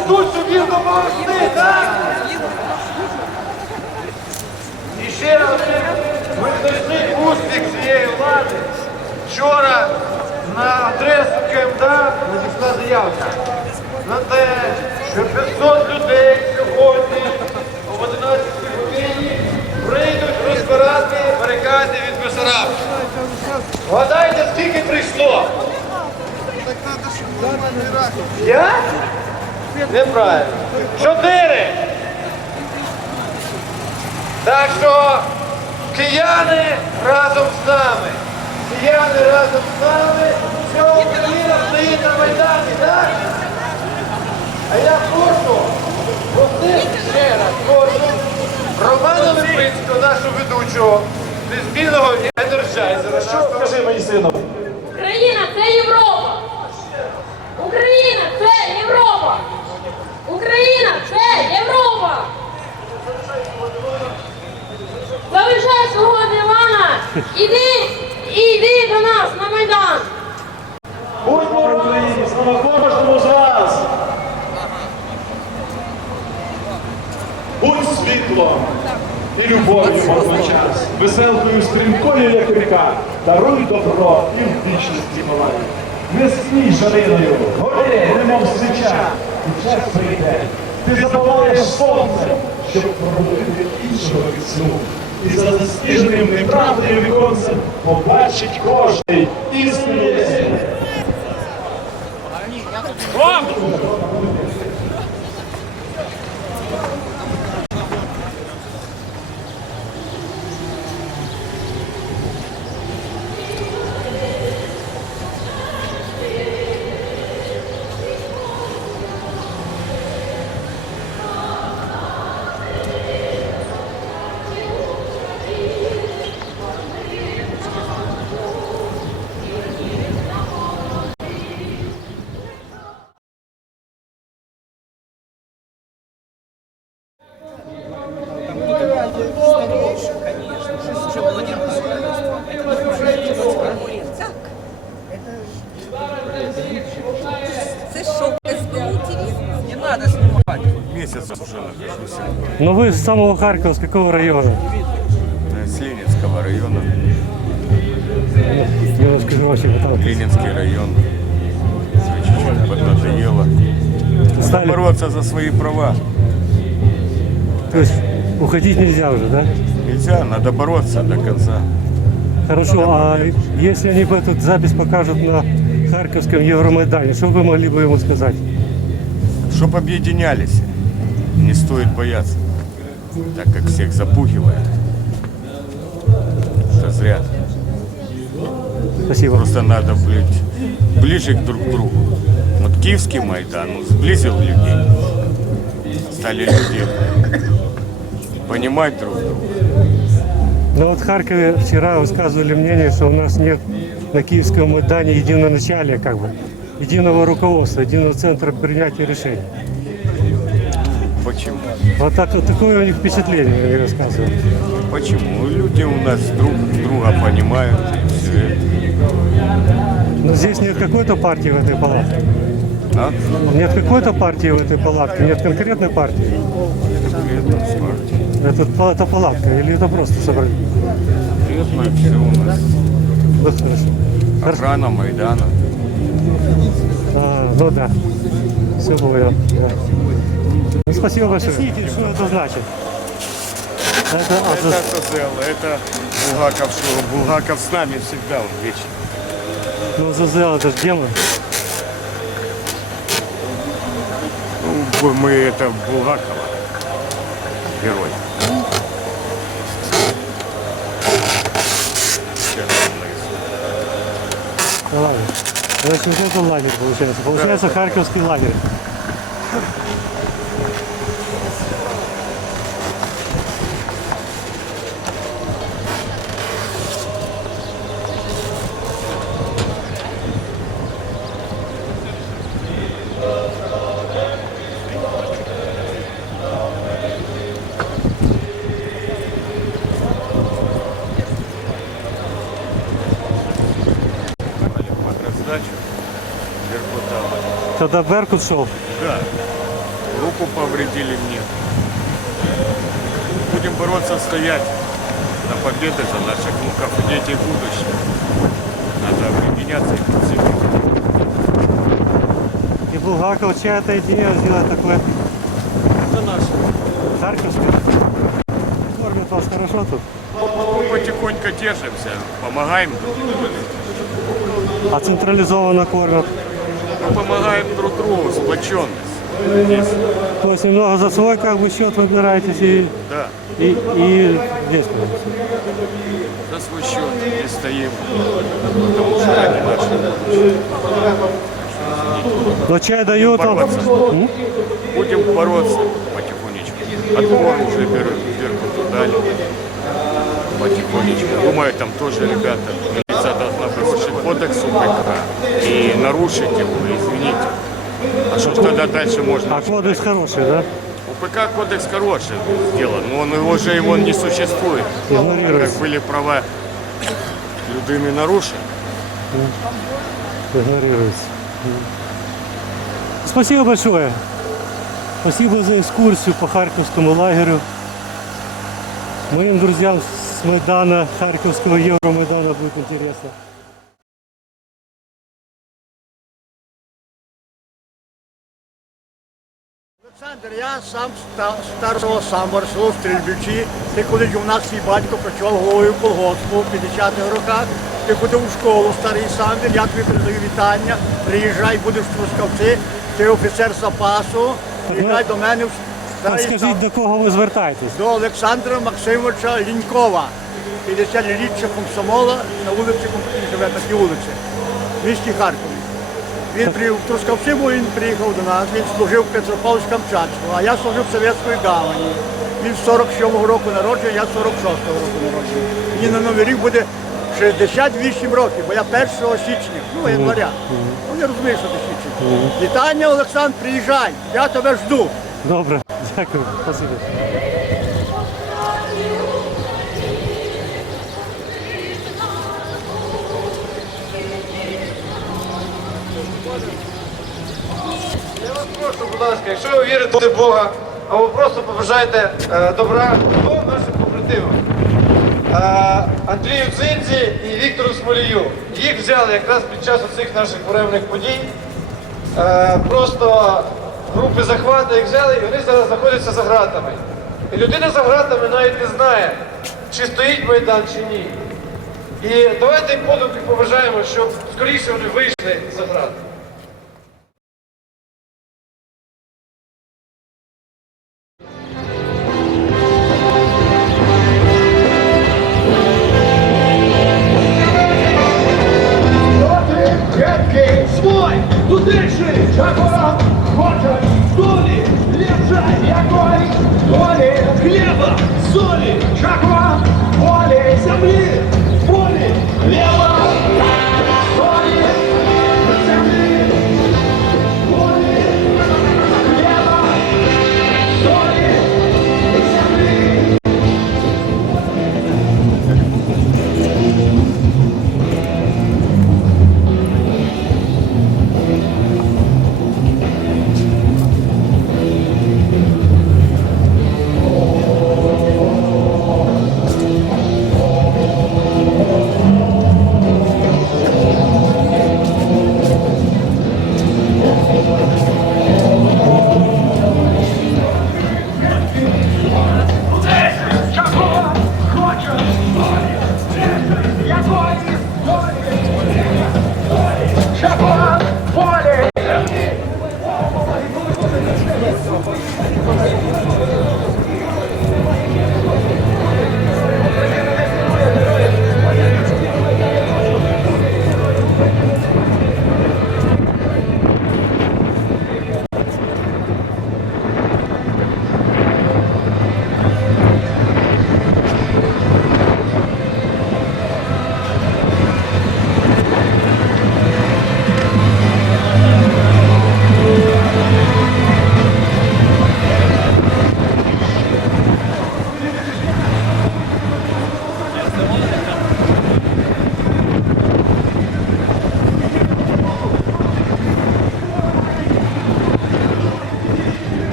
Тут собі допомогти, так? І ще один, ми знайшли успіх цієї влади. Вчора на адресу КМДА надійшла заявка на те, що 500 людей сьогодні о 11 годині прийдуть розбирати барикади від Бесарабки. Вгадайте, скільки прийшло? Я? Неправильно. Чотири. Так що кияни разом з нами. Кияни разом з нами. Вся Україна стоїть на Майдані, так? А я прошу, просити ще раз, прошу Романа Липинського, нашого ведучого, незмінного енерджайзера. Що скажи мені, сину? Україна це Європа! Україна це Європа! Україна це Європа! Залишай свого дивана! Іди, іди до нас на Майдан! Будьмо Україні, слава кожному з вас! Будь світлом і любов'ю водночас, веселкою стрімкою, як ріка, даруй добро і в вічності малай. Не смій жариною, гори, немов свіча, і час прийде. Ти запалаєш сонце, щоб пробудити іншого від сну. І за застіженим, неправдою віконцем побачить кожний істинний Месяц уже нахожусь Но вы с самого Харькова, с какого района? с Ленинского района, Я расскажу вообще, вот там Ленинский район. Чуть-чуть поднадоело. стали. Бороться за свои права То есть уходить нельзя уже, да? нельзя, надо бороться до конца. Хорошо, а если они бы эту запись покажут на Харьковском Евромайдане, что вы могли бы ему сказать? Чтоб объединялись, не стоит бояться, так как всех запугивает. Это зря. Спасибо. Просто надо быть ближе к друг другу. Вот Киевский Майдан он сблизил людей. Стали люди понимать друг друга. Ну вот в Харькове вчера высказывали мнение, что у нас нет на Киевском Майдане единоначалия, как бы, единого руководства, единого центра принятия решений. Почему? Вот так, вот такое у них впечатление, они рассказывают. Почему? Люди у нас друг друга понимают. и это. Но здесь нет какой-то партии в этой палатке. А? Нет какой-то партии в этой палатке, нет конкретной партии. Конкретно с партией. Это, это палатка или это просто собрание? Конкретно все у нас. Вот. Хорошо. Охрана Майдана. А, ну да. Все понял. Да. Ну, спасибо большое. Объясните, что это значит? Это, а, Это ССЛ, это Булгаков, что Булгаков с нами всегда, он вечно. ну, ЗЗЛ, это же демон. Ну, мы это Булгакова, герой. Сейчас он Это лагерь получается. Получается харьковский лагерь. Тогда Беркут шел. Да. Руку повредили мне. Будем бороться, стоять на победы за наших внуков и детей будущего. Надо объединяться и подсоединиться. И Булгаков чья-то идея сделать такое. Это наше. Харьковское. Кормят вас хорошо тут. Мы потихоньку держимся, помогаем. А централизованно кормят. Мы помогаем друг другу, сплоченность. Здесь, То есть немного за свой как бы счет выбираетесь и, да, и, и здесь. за свой счет не стоим. Потому что ради нашего. Но чай дают. Бороться. М? Будем бороться потихонечку. Отбор уже берут, берут дали. Потихонечку. Думаю, там тоже ребята, УПК и нарушить его, извините. А что ж тогда дальше можно? А кодекс хороший, да? УПК кодекс хороший сделан, но он его уже его не существует. Игнорируется. Как были права людьми нарушены. игнорируется. Спасибо большое. Спасибо за экскурсию по Харьковскому лагерю. Моим друзьям с Майдана, Харьковского Евромайдана будет интересно. Я сам ста- старшого самбор, село Стрільбівці. Ти колись у нас свій батько працював головою колгоспу в 50-х роках. Ти ходив у школу, старий самбір, я тобі передаю вітання. Приїжджай, будеш в Трускавці, ти офіцер запасу, приїжджай до мене в старий Скажіть, самбір. до кого ви звертаєтесь? до Олександра Максимовича Лінькова, 50-річчя комсомола на вулиці, живе на тій вулиці, в місті Харкові. Він приїхав в Трускавці, він приїхав до нас, він служив в Петропавловськ-Камчатському, а я служив в Совєтської гавані. Він 47-го року народження, я 46-го року народження. Мені на новий рік буде 68 років, бо я 1 січня, ну января. Ну не розумію, що ти січень. Вітання, Олександр, приїжджай, я тебе жду. Добре, дякую, спасибо. Я вас прошу, будь ласка, якщо ви вірите в Бога, або просто побажаєте е, добра двом нашим побратимам. Е, Андрію Дзинзі і Віктору Смолію. Їх взяли якраз під час цих наших буремних подій. Е, Просто групи захвату їх взяли і вони зараз знаходяться за ґратами. І людина за ґратами навіть не знає, чи стоїть Майдан, чи ні. І давайте подумки побажаємо, щоб скоріше вони вийшли за грати.